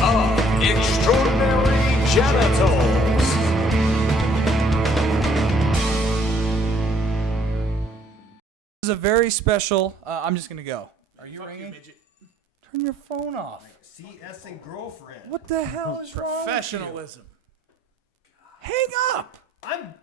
of Extraordinary Genitals. This is a very special. I'm just gonna go. Are you ringing? Turn your phone off. CS and girlfriend. What the hell is wrong? Professionalism. Hang up.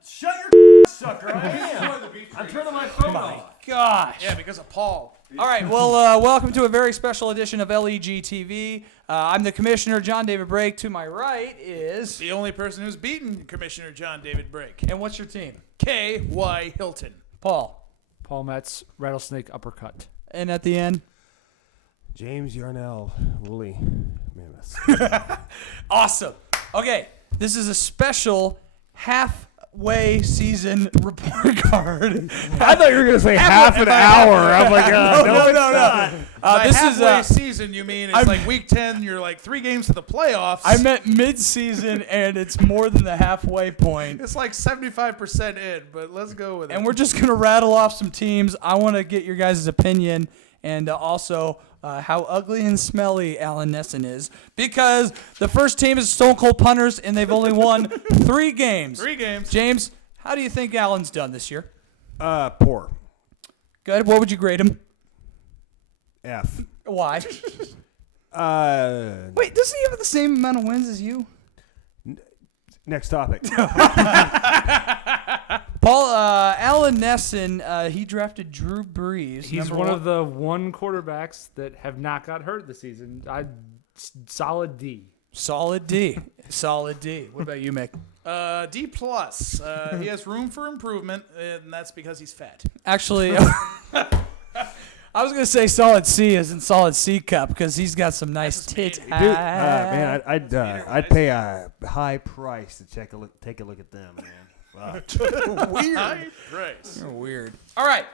Shut your sucker. I am. I'm turning my phone off. Gosh. Yeah, because of Paul. All right. Well, welcome to a very special edition of L.E.G TV. I'm the commissioner, John David Brake. To my right is. The only person who's beaten Commissioner John David Brake. And what's your team? K.Y. Hilton. Paul. Paul Metz, rattlesnake uppercut. And at the end. James Yarnell, woolly mammoth. Awesome. Okay. This is a special halfway season report card. I thought you were going to say half an hour. I'm like, no. By This halfway is season, you mean it's like week 10, you're like 3 games to the playoffs. I meant mid-season, and it's more than the halfway point. It's like 75% in, but let's go with it. And we're just going to rattle off some teams. I want to get your guys' opinion and also how ugly and smelly Alan Nesson is. Because the first team is Stone Cold Punters, and they've only won 3 games. 3 games. James, how do you think Alan's done this year? Poor. Good. What would you grade him? F. Why? Wait, doesn't he have the same amount of wins as you? Next topic. Paul, Alan Nesson, he drafted Drew Brees. He's one of the quarterbacks that have not got hurt this season. Solid D. Solid D. Solid D. What about you, Mick? D+. He has room for improvement, and that's because he's fat. Actually, I was going to say solid C as in solid C cup because he's got some nice tits. Dude, man, I'd pay a high price to take a look at them, man. Wow. Weird. High price. You're weird. All right.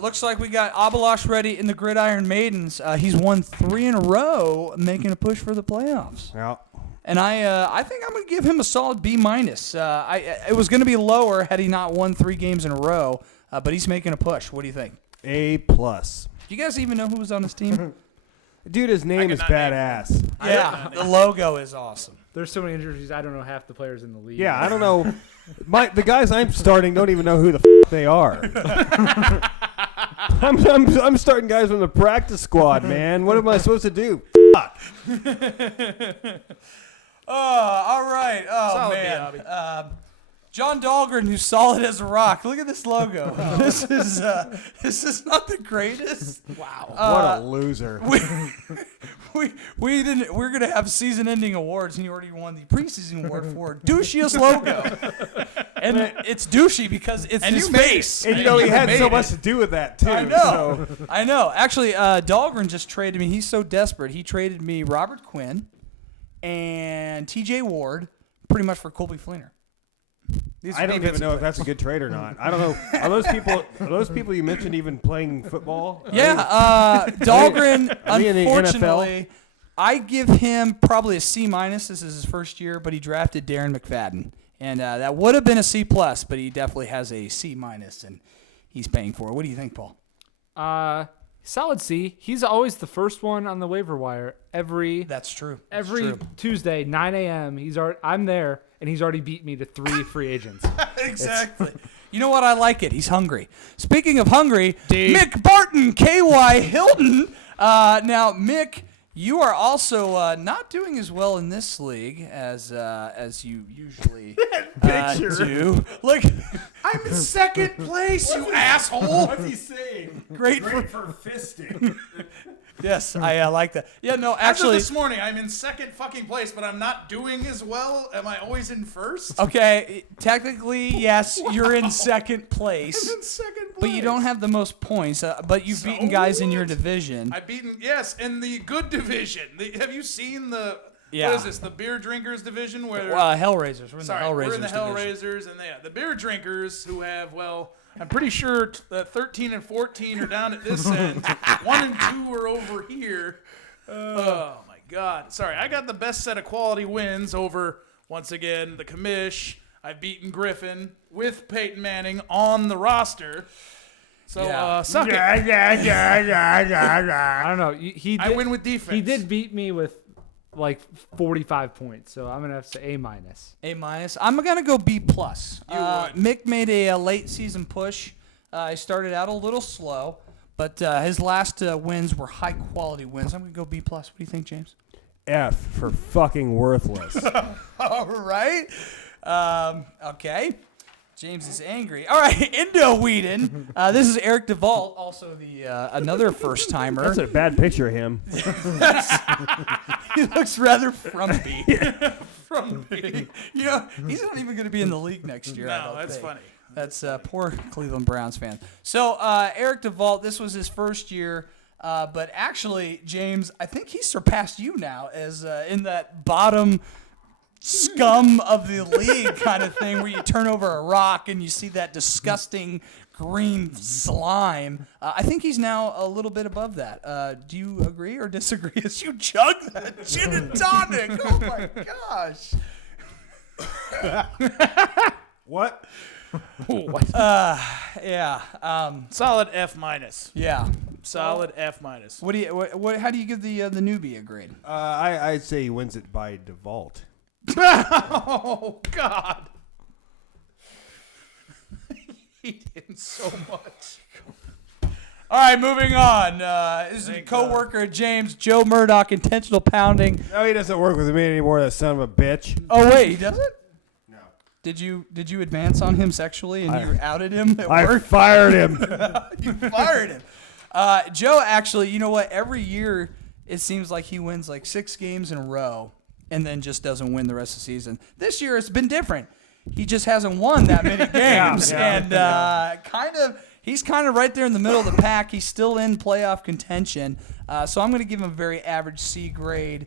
Looks like we got Abalash ready in the Gridiron Maidens. He's won 3 in a row, making a push for the playoffs. Yeah. And I think I'm going to give him a solid B-. It was going to be lower had he not won 3 games in a row, but he's making a push. What do you think? A+. Do you guys even know who was on his team? Dude, his name is badass. Yeah, the logo is awesome. There's so many injuries, I don't know half the players in the league. Yeah, I don't know. The guys I'm starting don't even know who the they are. I'm starting guys from the practice squad, man. What am I supposed to do? All right. Oh, Solid man. John Dahlgren, who's solid as a rock. Look at this logo. This is not the greatest. Wow. What a loser. We're gonna have season-ending awards, and he already won the preseason award for douchiest logo. And it's douchey because it's his face. And he had so much to do with that too. I know. I know. Actually, Dahlgren just traded me. He's so desperate. He traded me Robert Quinn and T.J. Ward, pretty much for Colby Fleener. I don't even know if that's a good trade or not. I don't know. Are those people you mentioned even playing football? Yeah, Dahlgren, Are they in the unfortunately, I give him probably a C-. This is his first year, but he drafted Darren McFadden. And that would have been a C+, but he definitely has a C-, and he's paying for it. What do you think, Paul? Solid C. He's always the first one on the waiver wire That's true. every Tuesday, 9 a.m. I'm there, and he's already beat me to 3 free agents. Exactly. You know what? I like it. He's hungry. Speaking of hungry, Mick Barton, K.Y. Hilton. Now, Mick, you are also not doing as well in this league as you usually do. Look, I'm in second place, you asshole. What's he saying? Great for fisting. Yes, I like that. Yeah, no, As of actually. this morning, I'm in second fucking place, but I'm not doing as well. Am I always in first? Okay, technically, yes, you're in second place. I'm in second place. But you don't have the most points. But you've beaten guys in your division. I've beaten, yes, in the good division. Have you seen the, Yeah. what is this, the beer drinkers division? Where Hellraisers. We're in Sorry, the Hellraisers. we're in the division. Hellraisers, and the beer drinkers who have, well, I'm pretty sure 13 and 14 are down at this end. 1 and 2 are over here. Oh, my God. Sorry, I got the best set of quality wins over, once again, the commish. I've beaten Griffin with Peyton Manning on the roster. So, suck it. I don't know. I win with defense. He did beat me with like 45 points. So I'm gonna have to say A-. A-. I'm gonna go B+. would. Mick made a late season push. He started out a little slow, but his last wins were high quality wins. I'm gonna go B+. What do you think, James? F for fucking worthless. All right. Okay. James is angry. All right, Indo Whedon. This is Eric DeVault, also the another first timer. That's a bad picture of him. He looks rather frumpy. Frumpy. You know, he's not even going to be in the league next year. I No, don't that's think. funny. That's poor Cleveland Browns fan. So Eric DeVault, this was his first year, but actually, James, I think he surpassed you now as in that bottom scum of the league kind of thing where you turn over a rock and you see that disgusting green slime. I think he's now a little bit above that. Do you agree or disagree as you chug that gin and tonic? Oh my gosh. What? Yeah. Solid F-. Yeah. Solid F-. What do you? What? How do you give the newbie a grade? I'd say he wins it by default. Oh God. He did so much. All right, moving on. This is a coworker of James, Joe Murdoch, intentional pounding. No, he doesn't work with me anymore. That son of a bitch. Oh wait, he doesn't? No. Did you advance on him sexually and you outed him at I work? fired him. You fired him. Joe, actually, you know what? Every year it seems like he wins like 6 games in a row and then just doesn't win the rest of the season. This year it's been different. He just hasn't won that many games, and he's kind of right there in the middle of the pack. He's still in playoff contention, so I'm going to give him a very average C grade.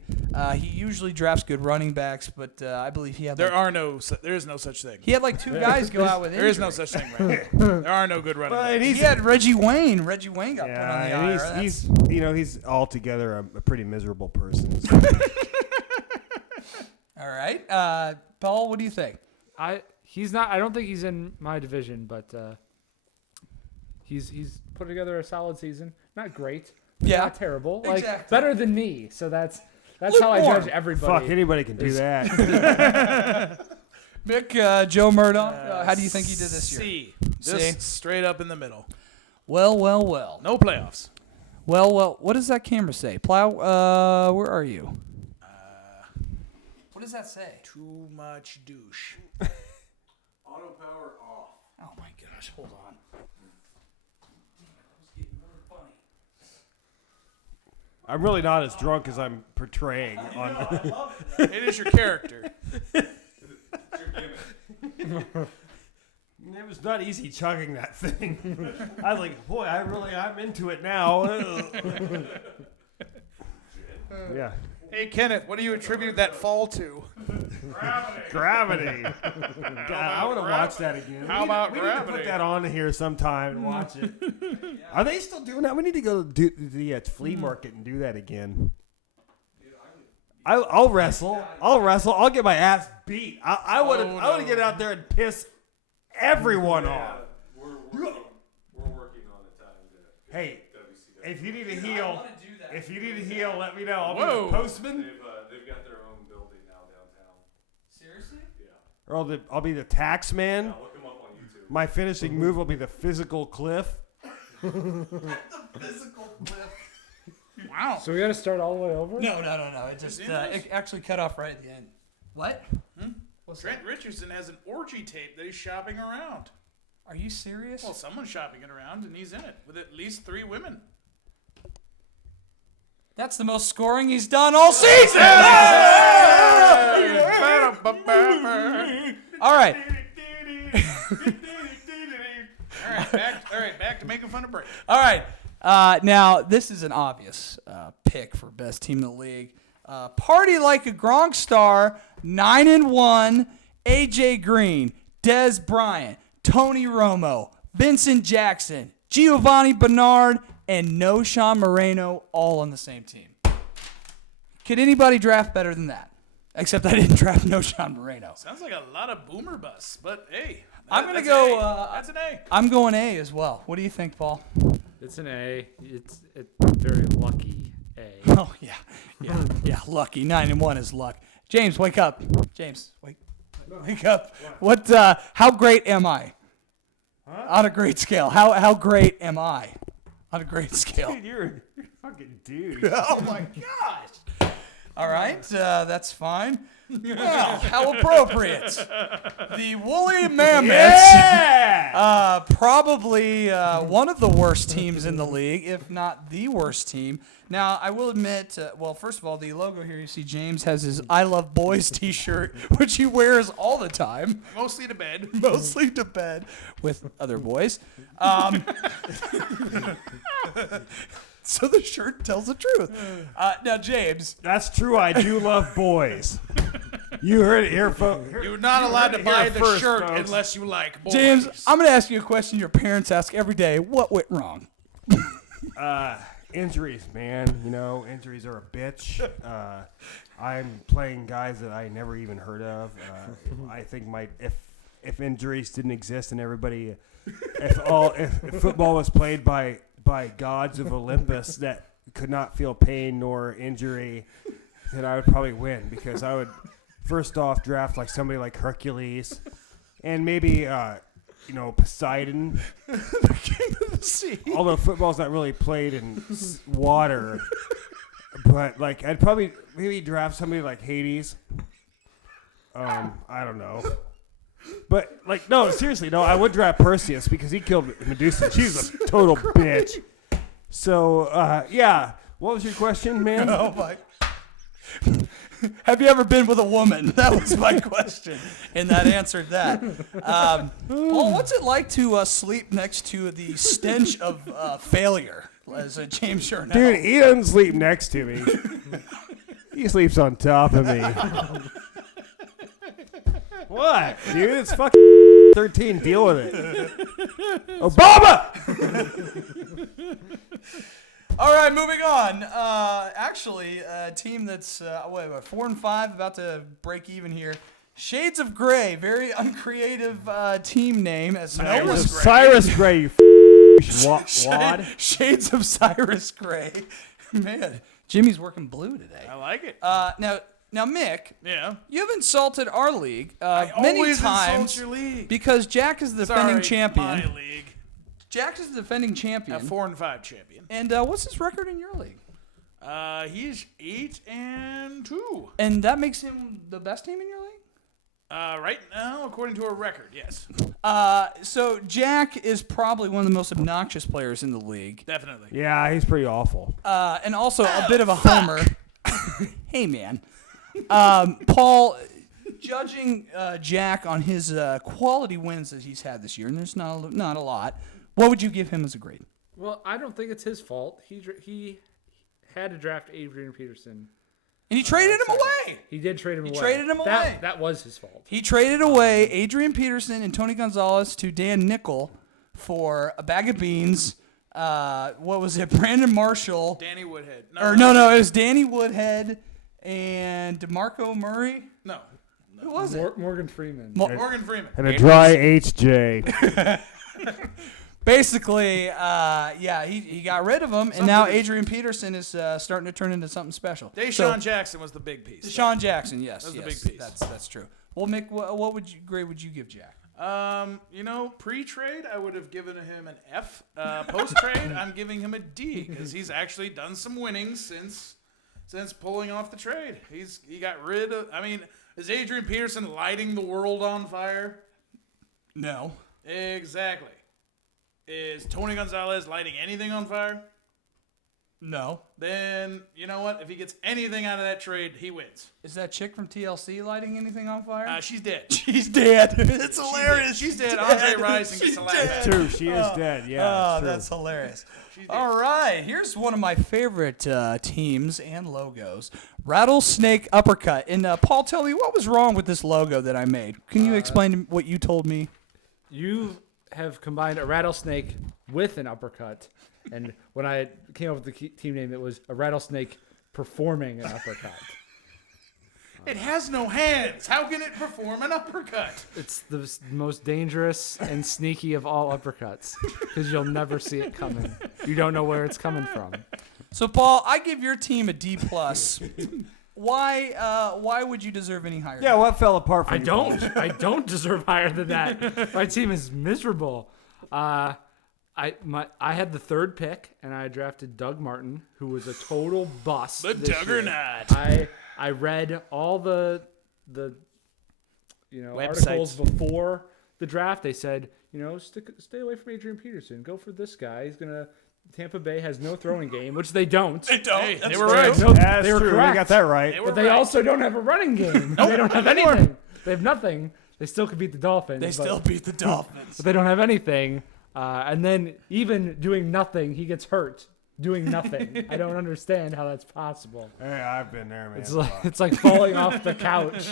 He usually drafts good running backs, but I believe he had There is no such thing. he had like 2 guys go out with injury. There is no such thing right here. There are no good running backs. He had Reggie Wayne. Reggie Wayne got put on the Yeah, IR. and he's altogether a pretty miserable person. All right, Paul, what do you think? He's not. I don't think he's in my division, but he's put together a solid season. Not great. Yeah. Not terrible. Like Exactly. better than me. So that's how I Lukewarm. judge everybody. Fuck, anybody can do that. Mick, Joe Murdoch, how do you think he did this year? C. C. Just straight up in the middle. Well. No playoffs. Well, what does that camera say? Plow, where are you? What does that say? Too much douche. Auto power off. Oh my gosh, hold on. It's getting more funny. I'm really not as drunk as I'm portraying. It is your character. It was not easy chugging that thing. I was like, boy, I'm into it now. Yeah. Hey, Kenneth, what do you attribute that fall to? Gravity. God, I want to watch that again. How about we need to Gravity? put that on here sometime and watch it. Are they still doing that? We need to go to the flea market and do that again. I'll wrestle. I'll get my ass beat. I want to get out there and piss everyone off. We're working on the time to Hey, WCW. if you need a heel, let me know. I'll Whoa. be the postman. They've got their own building now downtown. Seriously? Yeah. Or I'll be the tax man. Look them up on YouTube. My finishing move will be the physical cliff. Physical clip. Wow. So we got to start all the way over. No. It just it actually cut off right at the end. What? Trent Richardson has an orgy tape that he's shopping around. Are you serious? Well, someone's shopping it around, and he's in it with at least 3 women. That's the most scoring he's done all season. All right. All right, back to making fun of Brady. All right. Now, this is an obvious pick for best team in the league. Party like a Gronk star, 9-1, AJ Green, Des Bryant, Tony Romo, Vincent Jackson, Giovanni Bernard, and No Sean Moreno all on the same team. Could anybody draft better than that? Except I didn't draft No Sean Moreno. Sounds like a lot of boomer busts, but hey. I'm going to that's go... an A. That's an A. I'm going A as well. What do you think, Paul? It's an A. It's very lucky A. Oh yeah. Lucky 9-1 is luck. James, wake up. James, wake up. What? How great am I? On a great scale. How great am I? On a great scale. Dude, you're a fucking dude. Oh my gosh. All right, that's fine. Well, how appropriate. The woolly mammoths. Probably one of the worst teams in the league, if not the worst team. Now, I will admit, well, first of all, the logo here, you see James has his I Love Boys t-shirt, which he wears all the time. Mostly to bed. Mostly to bed with other boys. So the shirt tells the truth. Now, James. That's true. I do love boys. You heard it here, folks. You're not allowed to buy the first, shirt folks. unless you like boys. James, I'm going to ask you a question your parents ask every day. What went wrong? Injuries, man. You know, injuries are a bitch. I'm playing guys that I never even heard of. I think if injuries didn't exist and everybody, if football was played by gods of Olympus that could not feel pain nor injury, then I would probably win because I would first off draft like somebody like Hercules and maybe Poseidon. The king of the sea. Although football's not really played in water, but like I'd probably maybe draft somebody like Hades. I don't know. But, like, no, seriously, no, I would draft Perseus because he killed Medusa. She's a total bitch. So, yeah. What was your question, man? Oh, my. Have you ever been with a woman? That was my question. And that answered that. Paul, what's it like to sleep next to the stench of failure, as James Churnell? Dude, he doesn't sleep next to me. He sleeps on top of me. What? Dude, it's fucking 13. Deal with it. Obama! All right, moving on. Actually, a team that's 4-5, about to break even here. Shades of Grey, very uncreative team name. As Cyrus Gray, you wad. Shades of Cyrus Grey. Man, Jimmy's working blue today. I like it. Now, Mick, Yeah. you've insulted our league I many always times insult your league. because Jack is the defending Sorry, champion. My league. Jack is the defending A champion. 4-5 champion. And what's his record in your league? He's 8-2. And that makes him the best team in your league? Right now, according to a record, yes. So Jack is probably one of the most obnoxious players in the league. Definitely. Yeah, he's pretty awful. And also a bit of a homer. Hey, man. Paul, judging Jack on his quality wins that he's had this year, and there's not a lot, what would you give him as a grade? Well, I don't think it's his fault. He had to draft Adrian Peterson. And he traded him away. He did trade him away. Traded him away. That was his fault. He traded away Adrian Peterson and Tony Gonzalez to Dan Nickel for a bag of beans. What was it? Brandon Marshall. Danny Woodhead. No, it was Danny Woodhead and DeMarco Murray. No. Who was it? Morgan Freeman. Morgan Freeman. And a dry HJ. Basically, he got rid of him, and now Adrian Peterson is starting to turn into something special. Deshaun Jackson was the big piece. Deshaun Jackson, yes. That was the yes, big piece. That's true. Well, Mick, what grade would you give Jack? Pre-trade, I would have given him an F. Post-trade, I'm giving him a D because he's actually done some winning since pulling off the trade. He got rid of. I mean, is Adrian Peterson lighting the world on fire? No. Exactly. Is Tony Gonzalez lighting anything on fire? No. Then, you know what? If he gets anything out of that trade, he wins. Is that chick from TLC lighting anything on fire? She's dead. She's dead. It's hilarious. She's dead. Andre Rising gets a laugh. True, she is dead. Yeah, it's true. That's hilarious. She's dead. All right, here's one of my favorite teams and logos. Rattlesnake Uppercut. And Paul, tell me, what was wrong with this logo that I made? Can you explain what you told me? You have combined a rattlesnake with an uppercut. And when I came up with the team name, it was a rattlesnake performing an uppercut. It has no hands. How can it perform an uppercut? It's the most dangerous and sneaky of all uppercuts because you'll never see it coming. You don't know where it's coming from. So, Paul, I give your team a D+. Why would you deserve any higher? Yeah, what fell apart for I you? don't. I don't deserve higher than that. My team is miserable. I had the third pick, and I drafted Doug Martin, who was a total bust. The this year. Juggernaut. I read all the Websites. articles before the draft. They said, stay away from Adrian Peterson. Go for this guy. He's gonna. Tampa Bay has no throwing game, which they don't. They don't. Hey, That's they were true. right. No, That's they were true. correct. We got that right. But they also don't have a running game. They don't have anything. They have nothing. They still could beat the Dolphins. They but- still beat the Dolphins. but they don't have anything. And then even doing nothing, he gets hurt doing nothing. I don't understand how that's possible. Hey, I've been there, man. It's like falling off the couch.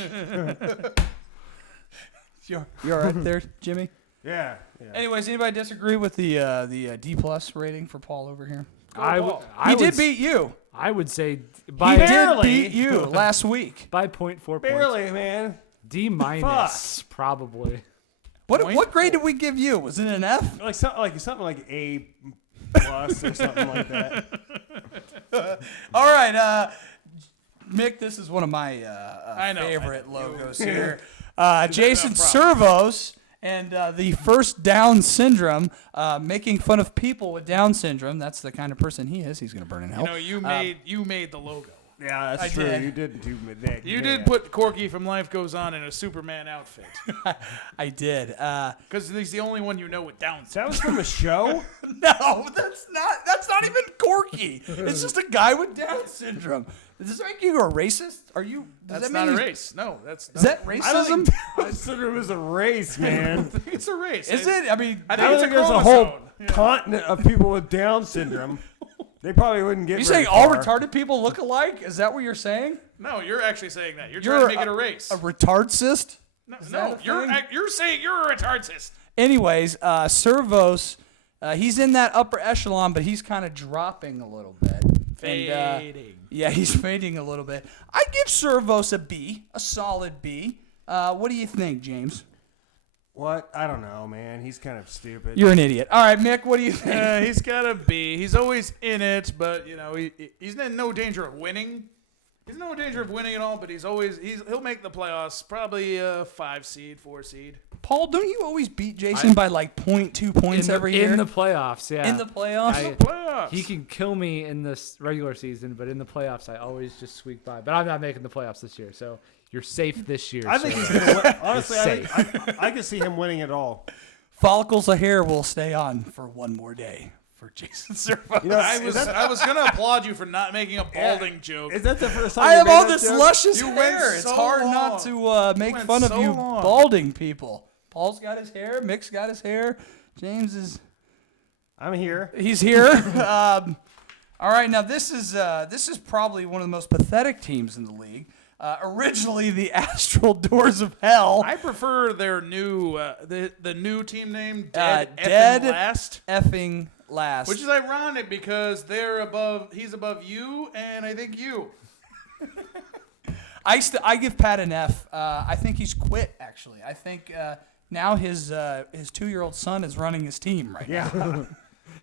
You all right there, Jimmy? yeah. Anyways, anybody disagree with the D+ rating for Paul over here? I He did beat you. I would say He by did Barely. beat you last week. by 0.4 points. Barely, man. D minus probably. What grade did we give you? Was it an F? Like something like A+ or something like that. All right, Mick, this is one of my I know. favorite logos here. Jason Servos and the first Down syndrome, making fun of people with Down syndrome. That's the kind of person he is. He's going to burn in hell. You made the logo. Yeah, that's I true. did. You did do that. You did put Corky from Life Goes On in a Superman outfit. I did. Because he's the only one you know with Down syndrome. That was from a show? No, that's not even Corky. It's just a guy with Down syndrome. Does that make you a racist? Are you? Does That's that not mean a you- race. No, that's Is that I don't racism? think Down syndrome is a race, man. it's a race. Is it? I mean, I I think don't it's think a there's a chromosome. whole continent of people with Down syndrome. They probably wouldn't get you very saying all far. retarded people look alike? Is that what you're saying? No, you're actually saying that. You're trying to make it a race. A retardcist? No, that a thing? you're saying you're a retardist. Anyways, Servos, he's in that upper echelon, but he's kind of dropping a little bit. Fading. Yeah, he's fading a little bit. I give Servos a B, a solid B. What do you think, James? What? I don't know, man. He's kind of stupid. You're an idiot. All right, Mick, what do you think? He's got a B. He's always in it, but he's in no danger of winning. He's in no danger of winning at all, but he'll make the playoffs. Probably a 5 seed, 4 seed. Paul, don't you always beat Jason by like 0.2 points every year? In the playoffs, yeah. In the playoffs? Playoffs. He can kill me in this regular season, but in the playoffs, I always just squeak by. But I'm not making the playoffs this year, so you're safe this year. I think sir. he's going to win. Honestly, Safe. I can see him winning it all. Follicles of hair will stay on for one more day for Jason Servos. You know, I was gonna applaud you for not making a balding joke. Is that the first time I you have made all that this joke? luscious You went hair. It's so hard not long. to make went fun of so you long. balding people. Paul's got his hair. Mick's got his hair. James is I'm here. he's here. All right, now this is probably one of the most pathetic teams in the league. Originally the Astral Doors of Hell. I prefer their new the new team name Dead Dead Effing Last, effing last. which is ironic because he's above you and I think you. I give Pat an F. I think he's quit. Actually, I think now his 2-year-old son is running his team right now. Yeah.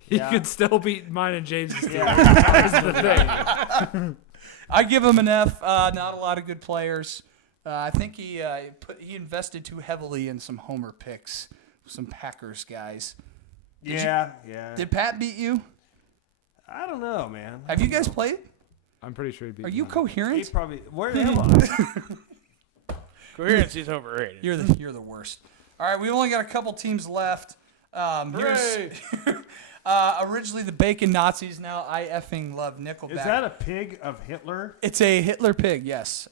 He Yeah. could still beat mine and James' team. That's the thing. I give him an F. Not a lot of good players. I think he invested too heavily in some homer picks, some Packers guys. Yeah. Did Pat beat you? I don't know, man. Have you guys played? I'm pretty sure he'd beat Are you mine. He coherent? probably. Where am I? Coherence is overrated. You're the worst. All right, we've only got a couple teams left. Hooray! Originally the Bacon Nazis. Now I effing love Nickelback. Is that a pig of Hitler? It's a Hitler pig. Yes.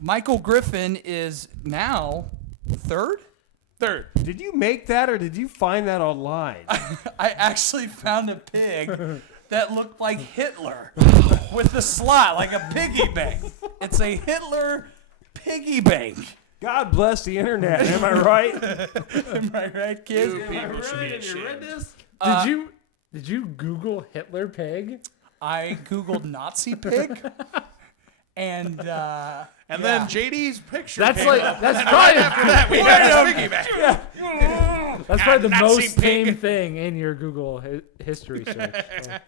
Michael Griffin is now third. Did you make that or did you find that online? I actually found a pig that looked like Hitler with the slot, like a piggy bank. It's a Hitler piggy bank. God bless the internet. Am I right? Am I right, kids? You people should be ashamed. this? Did you Google Hitler pig? I googled Nazi pig, and And then JD's picture. That's came like up. that's probably After that, we had his piggyback. That's probably the most tame thing in your Google history search.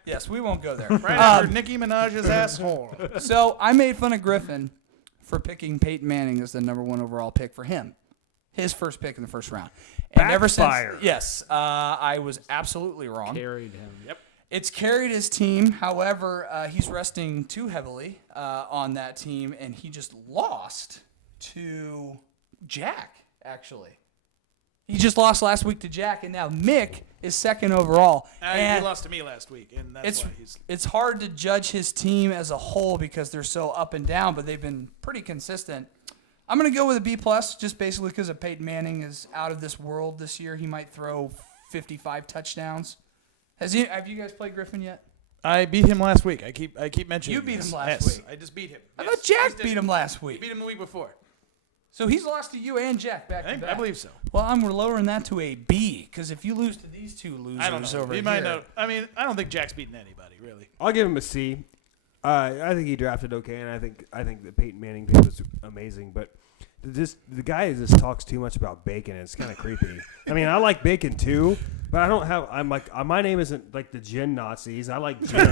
Yes, we won't go there. Right after Nicki Minaj's asshole. So I made fun of Griffin for picking Peyton Manning as the number 1 overall pick for him. His first pick in the first round. And ever since, yes, I was absolutely wrong. Carried him. Yep. It's carried his team. However, he's resting too heavily on that team, and he just lost to Jack, actually. He just lost last week to Jack, and now Mick is second overall. He lost to me last week, and that's why he's... It's hard to judge his team as a whole because they're so up and down, but they've been pretty consistent. I'm going to go with a B+, just basically because of Peyton Manning is out of this world this year. He might throw 55 touchdowns. Have you guys played Griffin yet? I beat him last week. I keep mentioning You beat this. him last Yes, week. I just beat him. I Yes, thought Jack just beat did. him last Beat week. him the week before. So he's lost to you and Jack back to back. I believe so. Well, we're lowering that to a B because if you lose to these two losers I don't know. over He here, might know. I mean, I don't think Jack's beaten anybody, really. I'll give him a C. I think he drafted okay, and I think the Peyton Manning pick was amazing. But the guy just talks too much about bacon. And it's kind of creepy. I mean, I like bacon too, but I don't have. I'm like my name isn't like the gin Nazis. I like gin.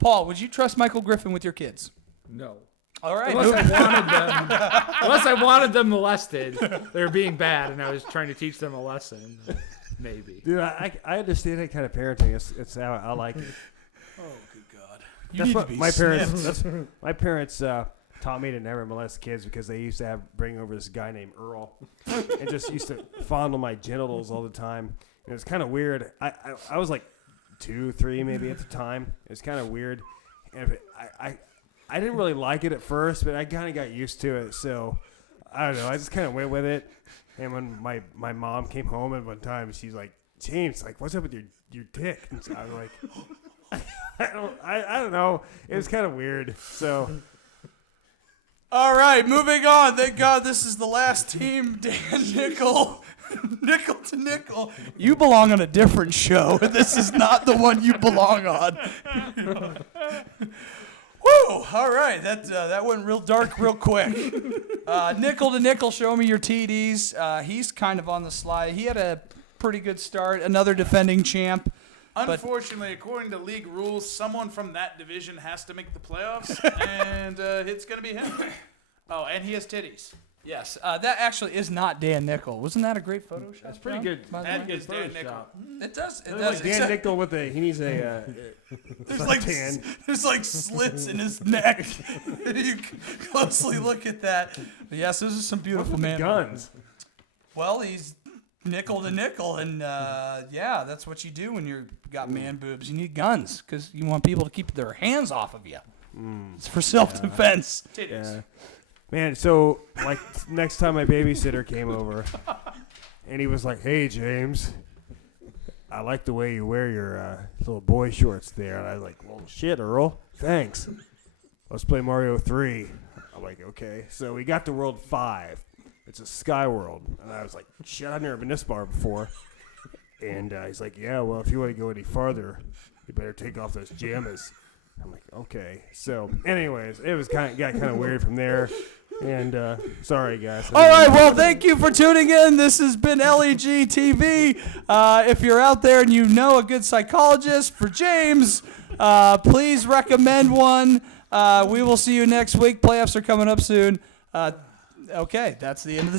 Paul, would you trust Michael Griffin with your kids? No. All right. Unless I wanted them molested, they were being bad, and I was trying to teach them a lesson. Maybe. Dude, I understand that kind of parenting. It's how I like it. Oh, good God. That's what my parents. My parents taught me to never molest kids because they used to bring over this guy named Earl, and just used to fondle my genitals all the time. And it was kind of weird. I was like 2, 3 maybe at the time. It was kind of weird, and I didn't really like it at first, but I kind of got used to it. So I don't know. I just kind of went with it. And when my mom came home at one time, she's like, "James, like, what's up with your dick?" And so I was like, I don't know. It was kind of weird. So. All right, moving on. Thank God this is the last team. Dan Nickel. Nickel to nickel. You belong on a different show. This is not the one you belong on. Woo! All right, that went real dark real quick. Nickel to nickel, show me your TDs. He's kind of on the slide. He had a pretty good start. Another defending champ. Unfortunately, according to league rules, someone from that division has to make the playoffs, and it's going to be him. Oh, and he has titties. Yes, that actually is not Dan Nickel. Wasn't that a great Photoshop? That's pretty John? good. By the That way? is Dan Nickel. It does. It Like does. Dan except Nickel with he needs a there's like slits in his neck. You closely look at that. But yes, those are some beautiful man guns. Well, he's nickel to nickel, and yeah, that's what you do when you got man boobs. You need guns because you want people to keep their hands off of you. It's for self-defense. Titties. Yeah. Man, so like next time my babysitter came over, and he was like, "Hey James, I like the way you wear your little boy shorts there." And I was like, "Well, shit, Earl, thanks. Let's play Mario 3." I'm like, "Okay." So we got to World 5. It's a Sky World, and I was like, "Shit, I've never been this far before." And he's like, "Yeah, well, if you want to go any farther, you better take off those jammies." I'm like, "Okay." So, anyways, it was got kind of weird from there. And sorry, guys. All right, well, thank you for tuning in. This has been L.E.G. TV. If you're out there and you know a good psychologist for James, please recommend one. We will see you next week. Playoffs are coming up soon. Okay, that's the end of the